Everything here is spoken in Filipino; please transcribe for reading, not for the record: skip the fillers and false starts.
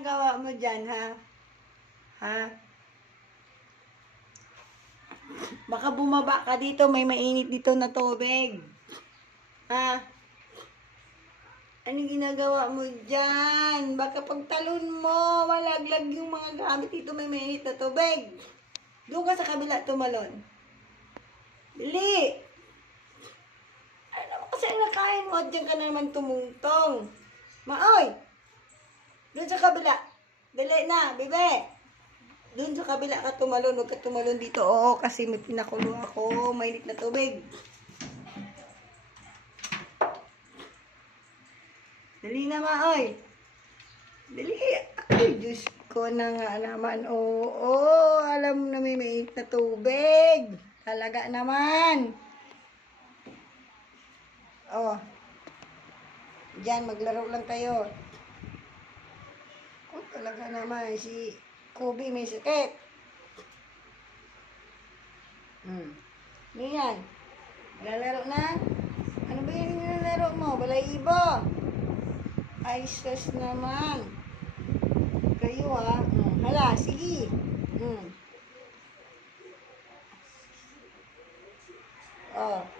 ginagawa mo dyan, ha? Ha? Baka bumaba ka dito, may mainit dito na tubig. Ha? Anong ginagawa mo dyan? Baka pagtalon mo, malaglag yung mga gamit dito, may mainit na tubig. Doon ka sa kabila tumalon. Bili! Ano naman kasi nakain mo at dyan ka na naman tumungtong. Maoy! Doon sa kabila. Dali na, bebe! Doon sa kabila ka tumalon, huwag ka tumalon dito. Oo, kasi may pinakulo ako, mainit na tubig. Dali na, Maoy! Dali! Ay, Diyos ko na nga naman. Oo, alam mo na may mainit na tubig. Talaga naman. Oh. Diyan, maglaro lang tayo. Oh, talaga naman. Si Kobe may sakit. Ano yan? Lalaro na? Ano ba yung nilalaro mo? Balayibo. Ay, stress naman. Kayo ha. Hala, sige. Oh.